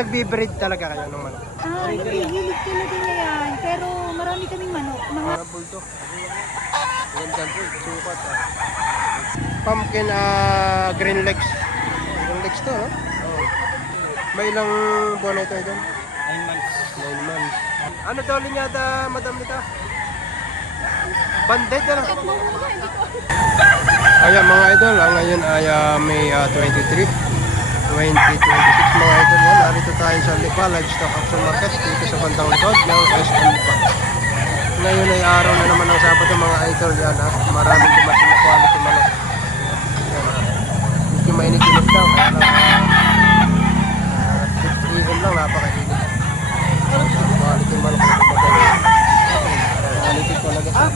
Nagbe-breed talaga kayo ng manok? Hilig talaga niya yan. Pero marami kaming manok. Mga Bulldog. Ganda po, sukat Pumpkin green legs. Green legs to, no? Oh. May ilang buwan na ito ito? 9 months. 9 months. Ano daw linyada, madam nito? Banded, ano? Ayan mga idol, ngayon ay May 23, 2026 mga idol yan. Narito tayo sa Lipa Livestock Auction Market dito sa bandang likod ng SM Lipa. Ngayon ay araw na naman ng Sabado mga idol yan ha. Maraming dumating na quality manok. Medyo mainit-init daw. Even lang napakainit. Quality manok na quality talaga siya.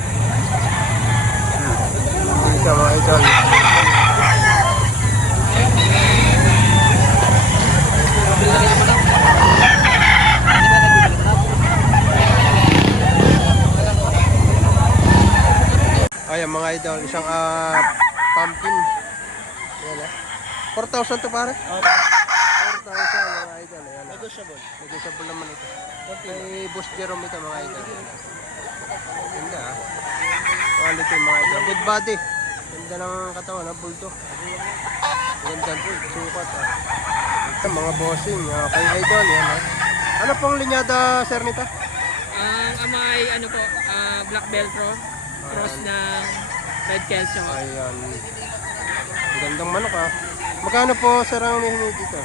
Dito mga idol. Ayan mga idol, isang pumpkin. Ayan 4,000 to pare? 4,000 mga idol. Ayan Negotiable. Negotiable naman ito. May Boss Jerome ito mga idol. Ganda quality mga idol. Good body. Ganda ng katawan ha, bulldog. Ganda po, sukat Ito mga bossing, kay idol yan ha. Ano pong linyada sir nito? Ang amay ano po, Black Beltro, cross ng Red Kelso. Ayan. Gandang manok ha. Magkano po sir ang hinihingi dito?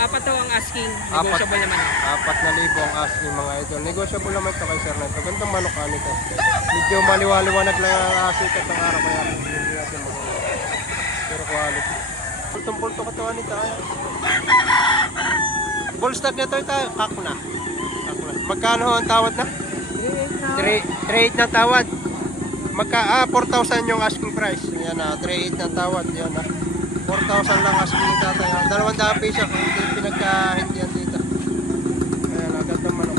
Apat daw ang asking, negotiable naman. 4,000 ang asking mga idol. Negotiable naman ito kay sir na ito. Gandang manok ha nito. Medyo maliwaliwanag lang ang asikat ng araw kaya hindi natin magawa. Pero quality. Pultong-pulto katawan nito. Bull stock nito ito, kak na. Magkano ang tawad na? 3,800 na tawad. 4,000 yung asking price. Ayan na, 3,800 na tawad. Ayan na. 4,000 lang asking ni tatay. 200 piso kung hindi pinagkahindihan dito. Ayan, agad ng manok.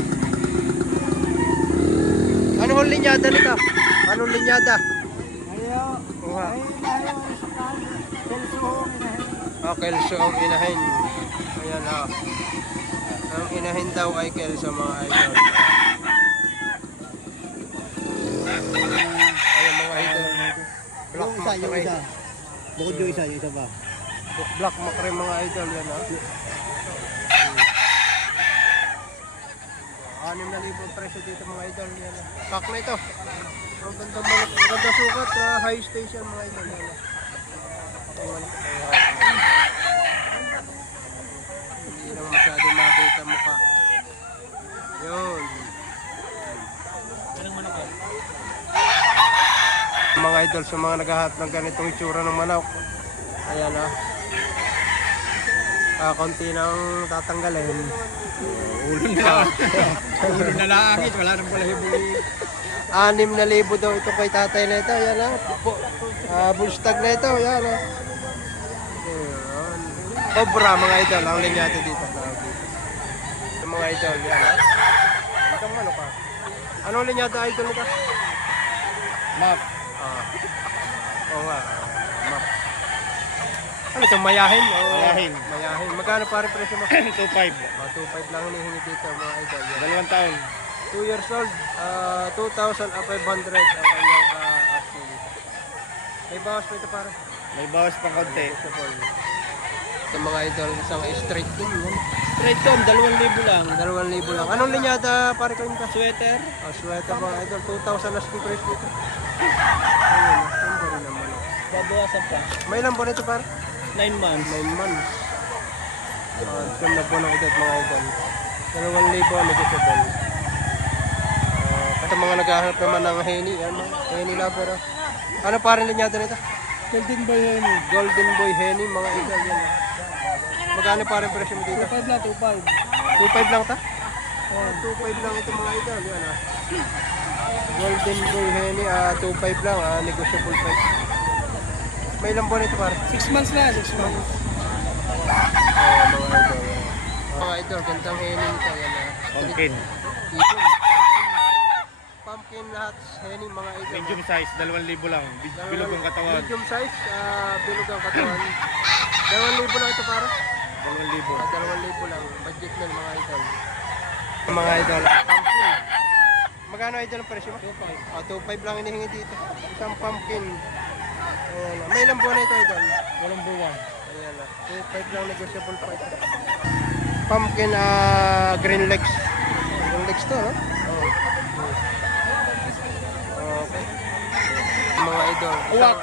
Anong linyada nito? Anong linyada? Kelso ang inahin. Ayan ha. Ang inahin daw ay Kelso mga idol. Ayan mga idol. Black mackerel. Bukod yung isa ba? Black mackerel mga idol yan ha. 6,000 presyo dito mga idol yan ha. Pack na ito. Ang ganda manok. Ang ganda sukat sa high station mga idol yan ha. Hindi lang masyadong makita mukha. Yun. Anong manok po? Mga idol sa mga naghahanap ng ganitong itsura ng manok. Ayan konti nang tatanggalin. Ulo na. Ulo na langit, wala nang pala hibuli. 6,000 daw ito kay tatay na ito. Ayan bullstag na ito. Ayan Cobra mga idol. Ang linyado dito. Ito mga idol. Yan Itong manok ha. Anong linyado idol nito? Map. Oo nga. Map. Ano ito? Mayahin? Mayahin. Mayahin. Magkano pare presyo mo? 2.5. 2,500 lang hinihingi dito mga idol. Yan. 2 taon. 2 years old. 2,500 ang kanyang asking dito. May bawas pa ito pare? May bawas pang konti. Ito mga idol. Isang straight din. Yan. Straight tom, 2,000 lang. 2,000 lang. Anong linyada pare ko nito? Sweater. Sweater mga idol. 2,000 asking price dito. Ayun. Ganda rin naman. Babawasan pa. May ilang buwan ito pare? 9 months. 9 months. Ito na po ng edad mga idol. 2,000 negotiable. Ito mga naghahanap naman ng Henny. Henny lover. Ano pa rin linyada nito? Golden Boy Henny. Golden Boy Henny mga idol. Yan. Magkano pa rin presyo mo dito? 2.5 na, 2.5. 2,500 lang ta? 2,500 lang ito mga idol. Yan Golden Boy Henny. 2,500 lang. Negotiable price. May ilang buwan ito pare? 6 months na, 6 months. Mga idol. Mga idol, gandang Henny nito. Yan Pumpkin. Pumpkin lahat, Henny mga idol. Medium size, 2,000 lang. Bilog ang katawan. Medium size, bilog ang katawan. 2,000 lang ito para? 2,000 lang. Budget na mga idol. Mga idol, pumpkin. Magkano idol ang presyo mo? 2.5. 2.5 lang hinihingi dito. Isang pumpkin. Ayan. May ilang buwan na ito idol? Walang buwan. Ayan na. 2.5 lang negotiable pa ito. Pumpkin green legs. Green legs to, no? Oh. Okay. Mga idol, isang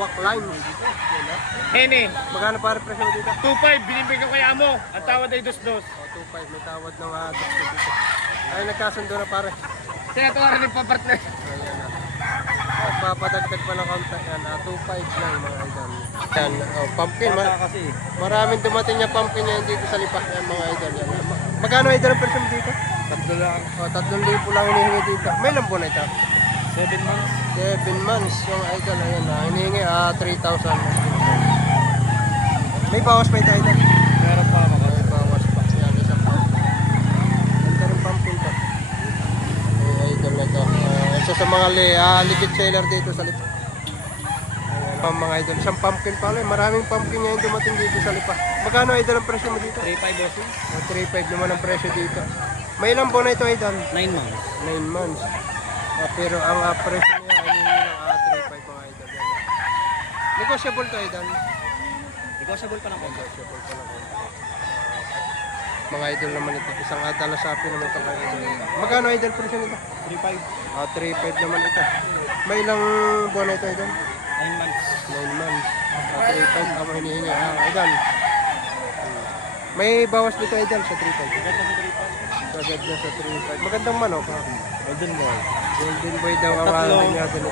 wak lime. Yan, no? Hene, Magkano para presyo mo dito? 2.5, binibigyan ko kay amo. Ang tawad ay dos-dos. 2.5, may tawad ng doktor dito. Ay, nagkasundo na pare. Tinatawaran ng papartner. Ayan na. Papadagdag pa ng kaunti. Yan, 2.5 lang mga idol. Yan, pumpkin. Kasi, Maraming dumating na pumpkin yan dito sa lipa. Yan mga idol. Yan. Magkano idol ang presyo mo dito? 3 lang. 3,000 lang hinihingi dito. May lambo na ito. 7 months. 7 months yung idol. Ayan na. Hinihingi 3,000. May bawas pa ito idol. Meron pa mga. May bawas pa. Yan, isa pa. Ganda rin pumpkin to. Ay, idol na ito. Isa sa mga legit seller dito sa lipa. Ayan, mga idol. Isang pumpkin pala. Maraming pumpkin ngayon dumating dito sa lipa. Magkano idol ang presyo mo dito? 3.5 bossing. 3.5 naman ang presyo dito. May ilang buwan na ito idol? 9 months. 9 months. Pero ang presyo niya ay hinihingi ng 3.5 mga idol. Yan. Negotiable to idol. Negotiable pa ng konti. Mga idol naman ito. Isang dalasapi naman ito mga idol. Magkano idol presyo nito? 3.5. 3.5 naman ito. May ilang buwan na ito idol? 9 months. 9 months. 3.5 ang hinihingi. Idol. May bawas dito idol sa 3.5. Maganda sa 3.5. Sagad na sa 3.5. Magandang manok. Golden boy. Golden boy daw ang Tatlo. niya nito.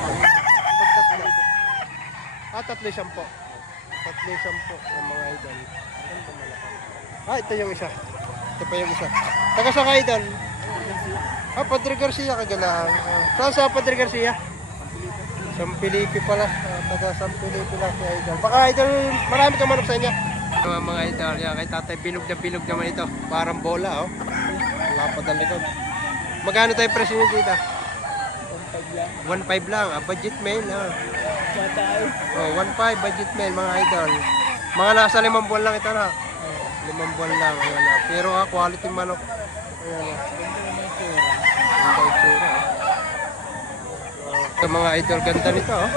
Pagtatlo. 3.10. 3.10 ang mga idol. Ito yung isa. Ito pa yung isa. Taga sa ka idol? Padre Garcia kagalaan. Saan sa Padre Garcia? San Felipe pala. Taga San Felipe lang si idol. Baka idol, marami kang manok sa inyo. Mga idol, yan kay tatay, bilog naman ito. Parang bola, oh. Lapad ang likod. Magkano tayo presyo nyo dito? 1.5 lang. Budget mail, oh. 1.5 budget mail, mga idol. Mga nasa 5 buwan lang ito, na. 5 buwan lang, ayan, na. Pero quality manok. Ayan, ganda itsura, oh. Mga idol, ganda nito, oh.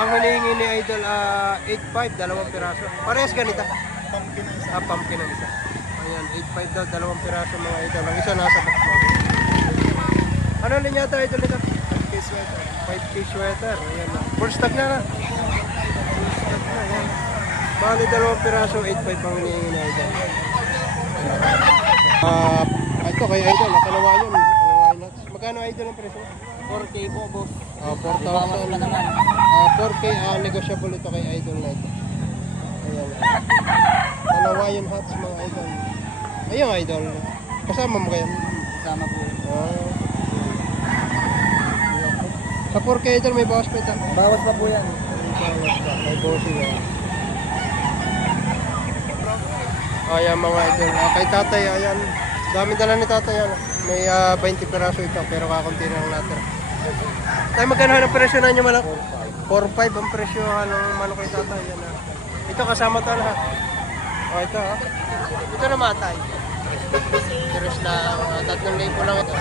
Ang hinihingi ni idol 8.5, 2 piraso. Parehas ganito. Pumpkin ang isa. Ayan, 8.5 daw, 2 piraso mga idol. Ang isa nasa box mo. Ano rin yata idol nito? 5K sweater. 5K sweater. Ayan na. Full stock na na. Full stock na, ayan. Bali 2 piraso, 8.5 ang hinihingi ni idol. Ito kay idol, nakalawayan. Nakalawayan natin. Magkano idol ang presyo? 4K po, boss. 4,000. 4K negotiable ito kay idol na ito. Ayan. Kalawayan hats mga idol. Ayun idol. Kasama mo kayo? Kasama po. Sa 4K idol may bawas pa ito. Bawas pa po yan. Bawas pa. May bossing. Ayan mga idol. Kay tatay, ayan. Dami dala ni tatay. Ayan. May 20 piraso ito pero kakunti na lang natin. Tayo magkano ang presyo na nyo manok? 4.5 ang presyo ng manok kay tatay. Yan, ito kasama to lahat. Ito ha. Ito na matay. Teres na 3,000 lang ito.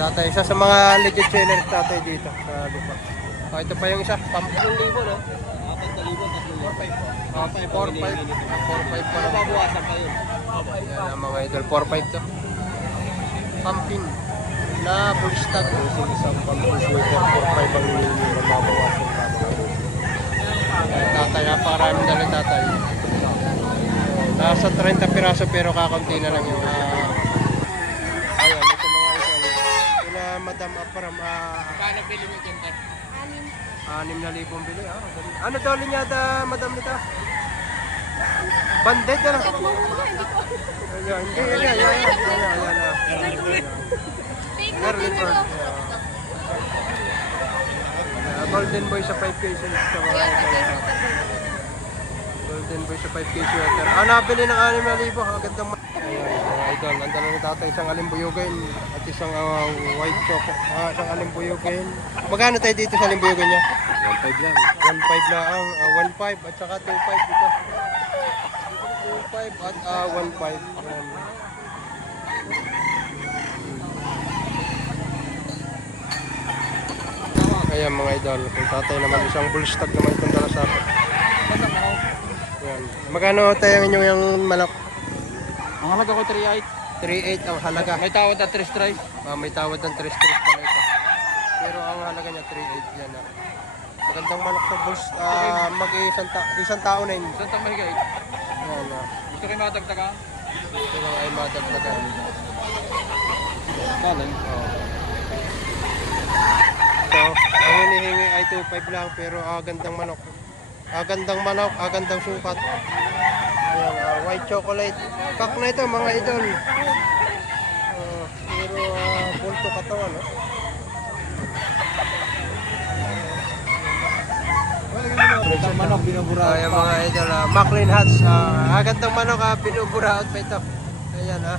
Tatay, isa sa mga legit seller tatay dito sa lupa. Ito pa yung isa, 10,000 no? 4.5 po. 4.5 pa lang. Babawasan pa yun. Yan ang mga idol, 4.5 to. Pumpkin na full stock. Isang pumpkin sweater, 4.5 ang mabawasan pa mga idol. Tatay, napakarami na lang tatay. Nasa 30 piraso pero kakaunti na lang yung ayan, ito mga idol. Ito na Madam Aparam. Paano bili mo dyan, Ted? 6,000 bili. Ano daw linyada, Madam nito? Banded na lang. Ayan, hindi. Early bird. Golden boy sa 5K sa mga idol. Golden boy sa 5K sweater. Nabili ng 6,000. Ang gandang ayan, mga idol. Nandun na ni tatay isang alimbuyugin at isang white choco. Isang alimbuyugin. Magkano tayo dito sa alimbuyugin niya? 1.5 lang. 1.5 na ang 1.5 at saka 2.5 dito. 2.5 at 1.5. Ayan. Ayan mga idol. Kung tatay naman isang bullstag naman itong dala sa akin. Ayan. Magkano tayo ang inyong yung manok? Ang halaga ko 3.8. 3.8 ang halaga. May tawad na 3 May tawad ng 3 pala ito. Pero ang halaga niya 3.8 yan. Magandang manok sa bulls. Isang tao na yun. Saan tang mahigay? Ayan. Gusto kayo matagtaga? Ito lang ay madagdagan. Kaling. So, ang hinihingi ay 2.5 lang pero gandang manok. Gandang manok, gandang sukat. Ayan, white chocolate. Kak na ito mga idol. Pero bulto katawan. Ang manok binubura. Ayan mga idol. Maclean Hats. Gandang manok, binuburaot pa ito. Ayan ha.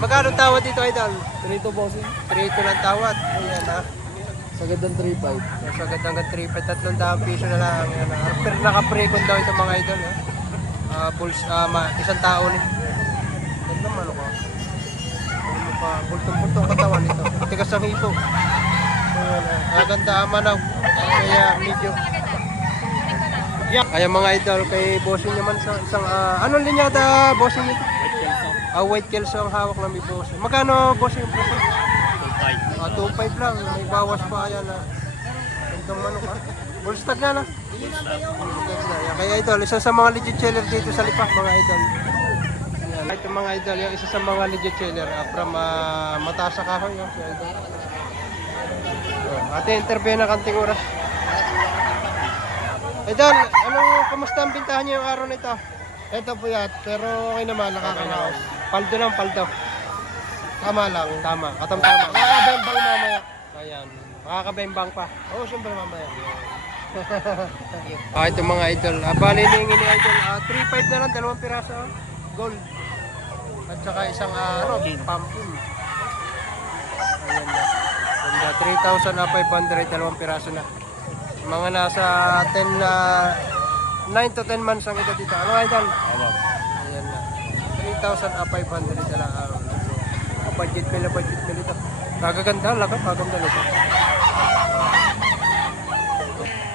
Magkano tawad dito idol? 3 to bossing. 3 ito ng tawad. Ayan ha. Sagad ng 3.5. So agad hanggang 3,300 piso na lang. Yan, pero naka-precon daw ito mga idol. Bulls, isang tao ni. Ganda man ako. Ano pa, bultong-bultong katawan ito. Tigas ang hipo. Ganda ang manaw. Kaya medyo. Ayan mga idol, kay bossing naman sa isang, anong linyada bossing ito? White Kelso ang hawak na may bossing. Magkano bossing yung presyo? 2.5 lang, may bawas pa yan na. Gandang manok ha. Bullstag na na. Yan. Kaya idol, isa sa mga legit seller dito sa Lipa, mga idol. Yan. Ito mga idol, yung isa sa mga legit seller from Mataas sa Kahoy. Yung idol. Ate, interview na kanting oras. Idol, kumusta ang bintahan niyo yung araw na ito? Ito po yan, pero okay naman, nakakaraos. Paldo lang, paldo. Tama lang. Tama, katam-tama. Nakakabembang mamaya. Ayan, makakabembang pa. Oo, siyempre mamaya. Ito mga idol. Bali hinihingi ni idol. 3.5 na lang, 2 piraso. Gold. At saka isang pumpkin. Ayan na. Ganda, 3,500, 2 piraso na. Mga nasa 9 to 10 months ang edad dito. Ano idol? Ayan na. 3,500 na lang araw. Budget meal ito. Kagaganda, laka, kaganda nito.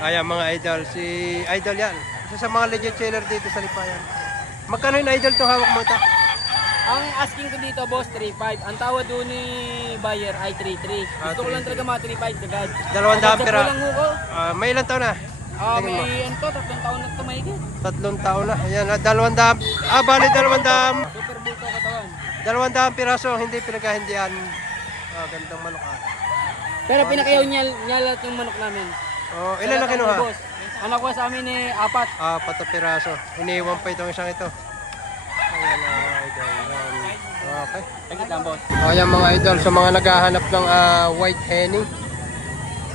Ayan mga idol, si idol yan. Isa sa mga legit seller dito sa Lipayan. Magkano yung idol itong hawak mo ito? Ang asking ko dito, boss, 3.5. Ang tawad doon ni buyer ay 3.3. Gusto ko lang talaga mga 3.5 agad. 200 pera. lang ko. May ilang taon na? Tingin mo. May ano to, 3 taon na ito mahigit. 3 taon na. Ayan, 200. Bali 200. Super bulto katawan. 200 piraso, hindi pinagkahindihan. Gandang manok Pero pinakayaw niya lahat yung manok namin. Ilan na kinuha? Boss. Ang nakuha sa amin eh, 4. 4 piraso. Iniiwan pa itong isang ito. Ayan mga idol. Okay. Tagit lang, boss. Ayan mga idol, sa mga naghahanap ng white henny.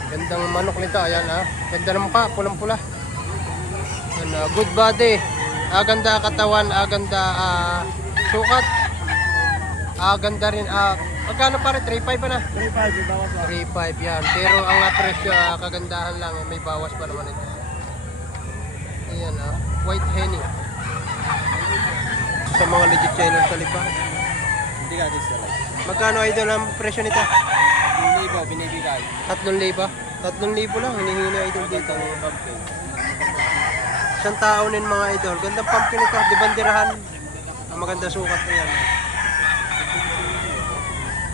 Gandang manok nito, ayan Ganda ng mukha, pulang-pula. Ayan, good body. Ganda katawan, ganda sukat. Ganda rin. Magkano pare? 3.5 pa na? 3.5, may bawas lang. 3.5 yan. Pero ang presyo, kagandahan lang. May bawas pa naman ito. Ayan white henny. Sa mga legit channel sa Lipa. Hindi ka dis lang. Magkano idol ang presyo nito? 2,000 binibigay. 3,000? 3,000 lang, hinihingi na idol dito. Isang tao nin mga idol. Gandang pumpkin ito, di bandirahan. Ang maganda sukat na yan.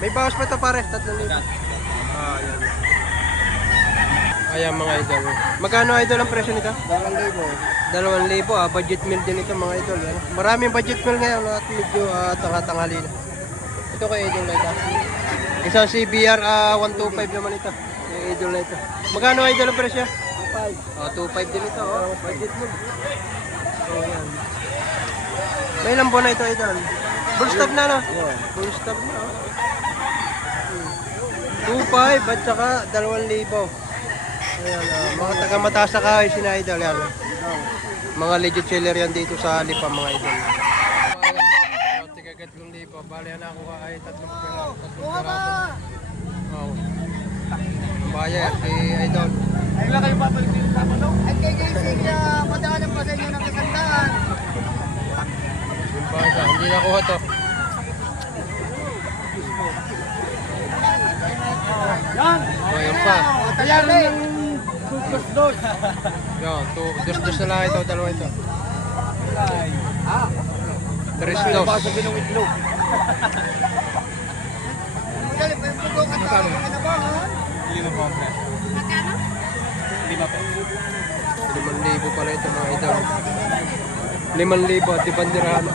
May bawas pa ito pare, 3,000. Ayan. Ayan mga idol. Magkano idol ang presyo nito? 2,000. Budget meal din ito mga idol. Maraming budget meal ngayon at medyo tanga-tanghali na. Ito kay idol na ito. Isang CBR 125 naman ito. Yung idol na ito. Magkano idol ang presyo? 2.5 din ito. Budget meal. Ayan. May ilang buwan na ito idol. Bullstag na no? Bullstag na. 2.5 at saka 2,000. Ayan, mga taga Mataas sa Kahoy, sina idol yan. Mga legit seller yan dito sa Lipa mga idol. Tiga 3,000. Bali na ako ay 3 piraso. Oh. Bayan si Idol. Ay kay Gising niya, madaanan pa sa inyo ng kasandaan. Yung basa, hindi nakuha to. Ayun pa. Ayan eh. Yan, dos na lang ito, dalawa ito. Tres dos. Dali, may pugo ka tao. Ano ba, ha? 5,000 pala ito mga idol. 5,000 at ibandirahan.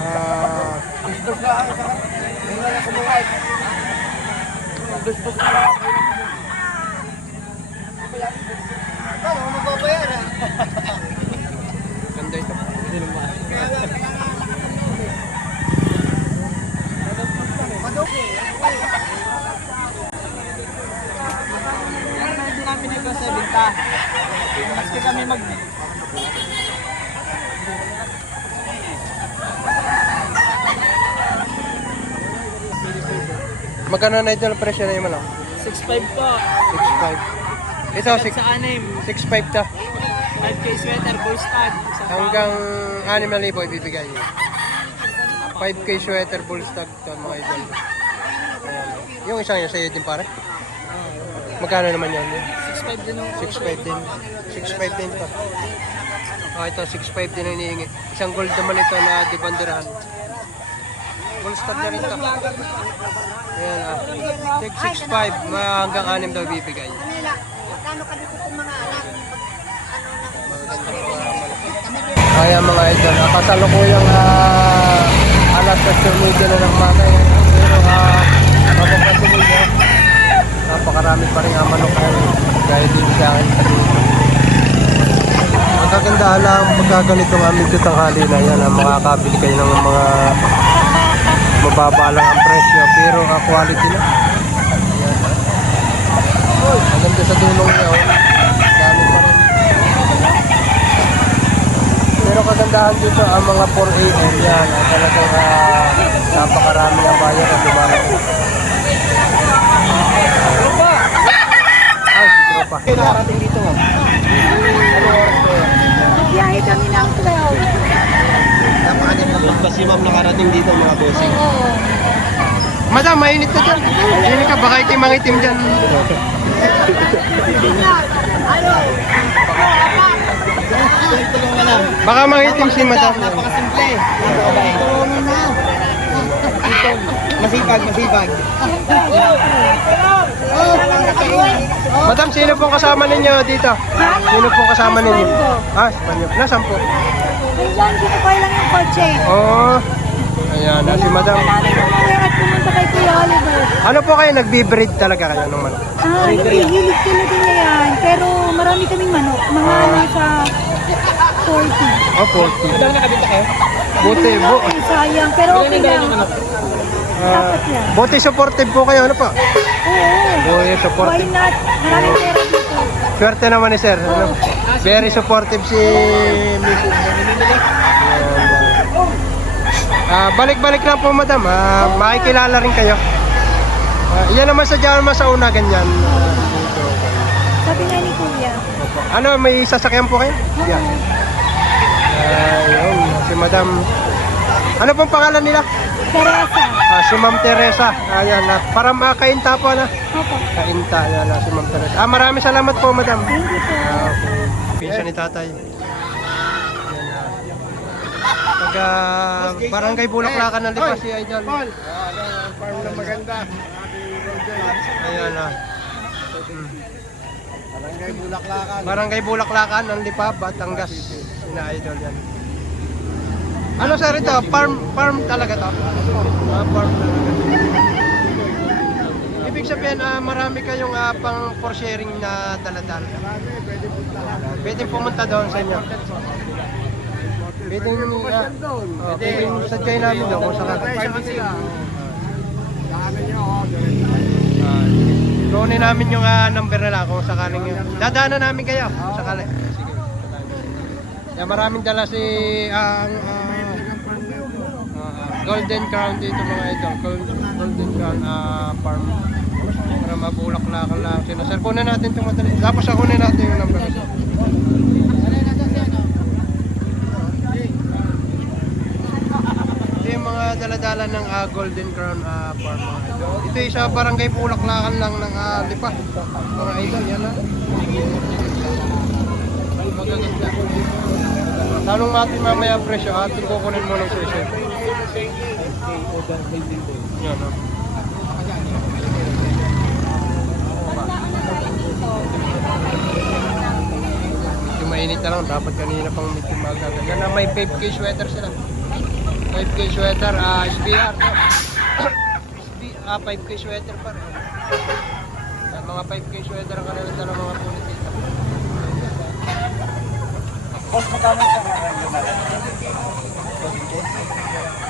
Ano, mababayaran? Ganda ito. Hindi namin nagbasabinta. Kasi kami mag... Magkano na ito ang presyo na yung manok? 6.5 po. 6,500. Ito, Sa 6. 6,500 ta. 5K sweater, full stud. Hanggang 6,000 ibibigay. 5K sweater, full stock to mga idol. Ayan. Yung isang yun sa'yo din pare? Magkano naman yun? 6.5 din ako. 6,500 din. 6,500 din to. Ito 6,500 din ang hinihingi. Isang gold naman ito na dibandirahan. Full stock na rin to. Ayan Tig 6,500 hanggang 6 daw bibigay. Magkano ka dito kung mga anak? Kaya mga idol, kasalukuyang alas social media na ng mga pero mapapasunod nyo, napakarami pa rin ang manok gaya din sa akin. Ang kagandahan lang pagkaganito ng aming tanghali na yan, makakabili kayo ng mga mababa lang ang presyo pero quality na. Ayan. Ang ganda sa dulong niya, dami pa rin. Pero kagandahan dito ang mga 4 AM yan. Talagang napakarami ang bayan na dumarating. Ay, tropa. Nakarating dito. Biyahe kami ng 12. Napakanin na pa si ma'am nakarating dito mga bossing. Madam, mainit na dyan. Mainit ka, baka ikay mangitim dyan. Baka mangitim si madam. Napakasimple. Masipag, masipag. Madam, sino pong kasama ninyo dito? Sino pong kasama ninyo? Ah, Espanyol. Nasaan po? Ayun, sinupay lang yung kotse. Oh, ayan na si madam. Namin umuwi at pumunta kay Kuya Oliver. Ano po kayo, nagbe-breed talaga kayo ng manok? Hindi, hilig talaga niya yan. Pero marami kaming manok. Mga nasa 40. Oh, 40. Madami nakabita kayo? Buti, Ay, sayang. Pero okay lang. Dapat yan. buti supportive po kayo, ano pa? Oo. Buti Why supportive. not? Maraming pera dito. Swerte naman ni sir. Ano? Very supportive si Miss. Balik-balik lang po madam. Makikilala rin kayo. Yan naman sa dyan sa una, ganyan. Sabi nga ni Kuya. Ano, may sasakyan po kayo? Yeah. Ayun, si madam. Ano pong pangalan nila? Teresa. Si Ma'am Teresa. Ayan, para makainta po na. Opo. Kainta, ayan si Ma'am Teresa. Maraming salamat po madam. Thank you po. Okay. Pinsan ni tatay. Taga Barangay Bulaklakan ng Lipa si Idol. Farm na maganda. Ayan na. Barangay Bulaklakan. Barangay Bulaklakan ng Lipa, Batangas. Sina Idol yan. Ano sir ito? Farm talaga to? Farm talaga. Ibig sabihin, marami kayong pang for sharing na daladal. Pwede pumunta doon sa inyo. Pwede sadyay namin doon kung sakali. Kunin namin yung number na lang kung sakaling yun. Dadaanan namin kayo kung sakali. Sige. Yan, maraming dala si Golden Crown dito mga idol. Golden Crown farm. Para mabulaklakan lang sila. Sir, kunin natin itong madali. Tapos kunin natin yung number. Ito yung mga daladala ng Golden Crown farm mga idol. Ito yung sa barangay Bulaklakan lang ng Lipa. Mga idol, yan lang. Magaganda. Tanong natin mamaya presyo. Ating kukunin muna yung presyo. Yan o. Medyo mainit na lang. Dapat kanina pang medyo magaga. Yan na may 5K sweater sila. 5K sweater. SBR. 5K sweater pa rin. Mga 5K sweater ang kanila ng mga pulit dito. Boss, magkano sa mga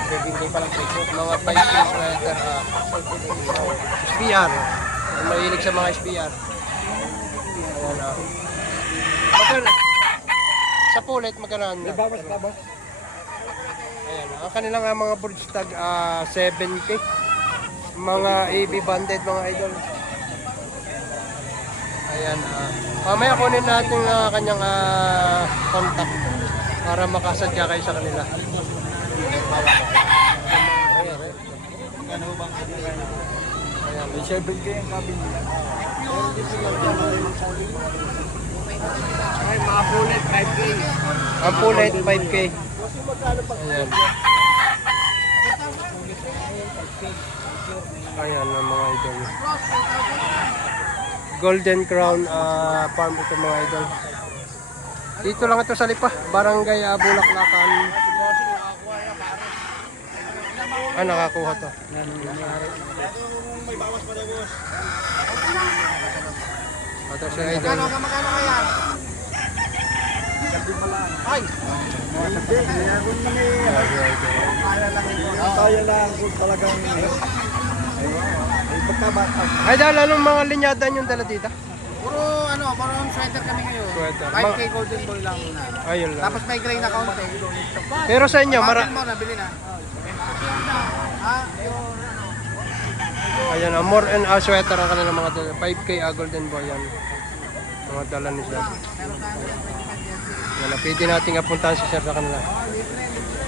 7K pa lang presyo. Mga 5K sweater. SBR. Mahilig sa mga SBR. Ayan o. Magkano? Sa pulit, magkano? bawas ka, boss? Ayan, ang kanilang mga bridge tag 7K. Mga AB banded mga idol. Ayan, mamaya kunin natin kanyang contact para makasadya kayo sa kanila. Ayan, May 7K yung cabin nila. Ay, mga bullet, 5K. ang pulit 5K. Ayan. Ayan ang mga idol. Golden Crown farm ito mga idol. Dito lang ito sa Lipa, Barangay Bulaklakan. Nakakuha to. May bawas pa rin, boss. Ito si idol. Magkano kaya? Ay! Hindi, mayroon na may... Kaya lang kung talagang... Ay, pagkabata. Idol, anong mga linyada yung dala dito? Puro sweater kami ngayon. Sweater. 5K golden boy lang muna. Ayun lang. Tapos may gray na kaunti. Pero sa inyo, Bakit mo, nabili na. ayan, more and sweater ang kanilang mga dala. 5K Golden Boy yan. Mga dala ni Sir. Yan, pwede nating apuntahan si Sir sa kanila.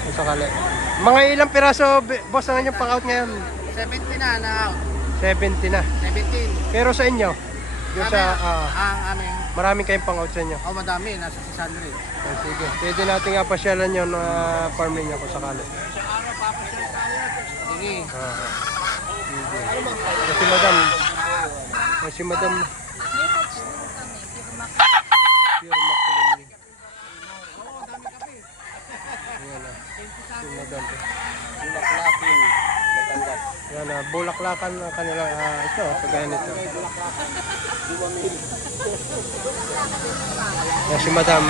Kung sakali. Mga ilang piraso, boss, ang inyong pang-out ngayon? 70 na out. 70 na. 17. Pero sa inyo, yung sa, Ang aming. maraming kayong pang-out sa inyo. Oh, madami. Nasa 600. Sige, pwede nating pasyalan yung farm ninyo kung sakali. Sige. Si Madam Pure Makulini. Ayan na, si Madam Bulaklakin. Batangas. yan na, bulaklakan ang kanilang ito, kagaya nito. Yan si Madam.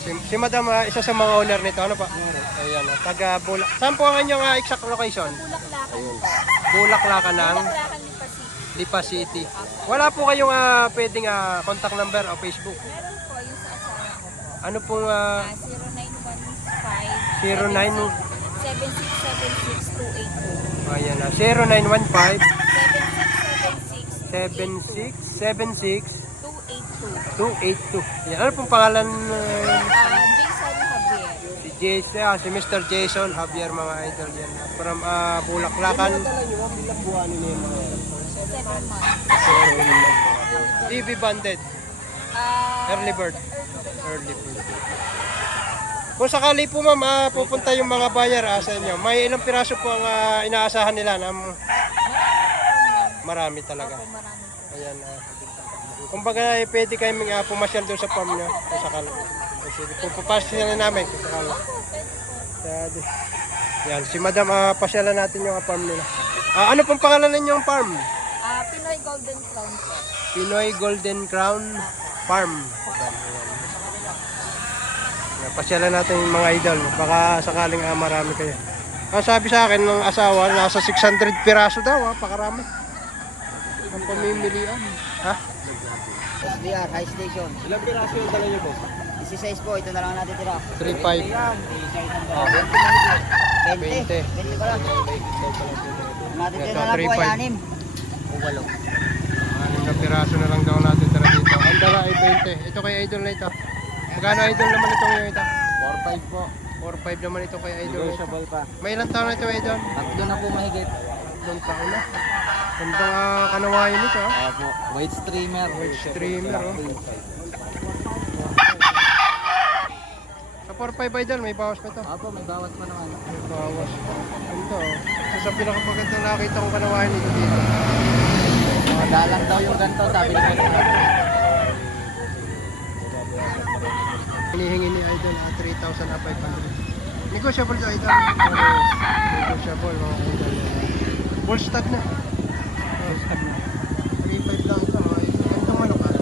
Si Madam, isa sa mga owner nito, ano pa? Ayan, taga Bulak. Saan po ang inyong exact location? Bulaklakan ng Lipa City. Wala po kayong pwedeng contact number o Facebook? Meron po yung sa asawa ko. Ano pong 0915 09? Ayan na, 0915 7676 7676 282. Ayan, ano pong pangalan? Jason Javier. Si Jason, si Mr. Jason Javier mga idol yan. From Bulaklakan. 7 months. TV banded. Early bird. Kung sakali po ma'am, pupunta yung mga buyer sa inyo, may ilang piraso po ang inaasahan nila na marami talaga. Ayan. Kumbaga, pwede kayong pumasyal doon sa farm nyo. Kung sakali. Sige, pupapasyalan namin. Kung sakali. Yan, si Madam, pasyalan natin yung farm nila. Ano pong pangalan ninyong farm? Pinoy Golden Crown po. Pinoy Golden Crown Farm. Pasyalan natin yung mga idol. Baka sakaling marami kayo. Ang sabi sa akin ng asawa, nasa 600 piraso daw. Pakarami. Ang pamimilian. Ha? SBR, high station. Ilang piraso yung dala niyo, boss? 16 po, ito na lang natin tira. 3.5. Oh, 20 minutes. 20. 20 pa lang. Matitira Ito, na lang po ay 3.5. 6 o 8. 6 na piraso na lang daw natin tara dito. Ang dala ay 20. Ito kay Idol na ito. Magkano Idol naman ito ngayon ito? 4-5 po. 4.5 naman ito kay Idol. Negotiable pa. May ilang taon na ito Idol? Tatlo na po mahigit. 3 taon na. Gandang kanawayan nito. Opo. White streamer. White streamer, oh. Sa 4.5 Idol, may bawas pa ito. Opo, may bawas pa naman. May bawas pa. Ito. So sa pinakapaganda nakita kong kanawayan nito dito. Dalang daw yung ganito, sabi ni Kuya. Hinihingi ni Idol 3,500. Negotiable to Idol. Negotiable mga Idol. Full stock na. 3.5 lang ito. Ganda manok ah.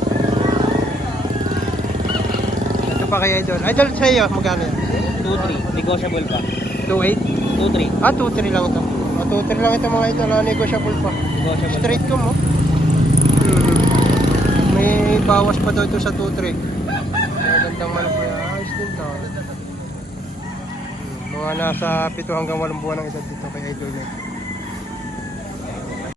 Ito pa kay Idol. Idol sa iyo, magkano yan? 2-3. Negotiable pa. 2.8? 2-3. Ah, 2.3 lang ito. 2.3 lang ito mga Idol. Negotiable pa. Negotiable. Straight ko mo. May bawas pa daw ito sa 2.3. Magandang manok ko yan. Ayos din to. Mga nasa 7 hanggang 8 buwan ang edad dito kay Idol Net.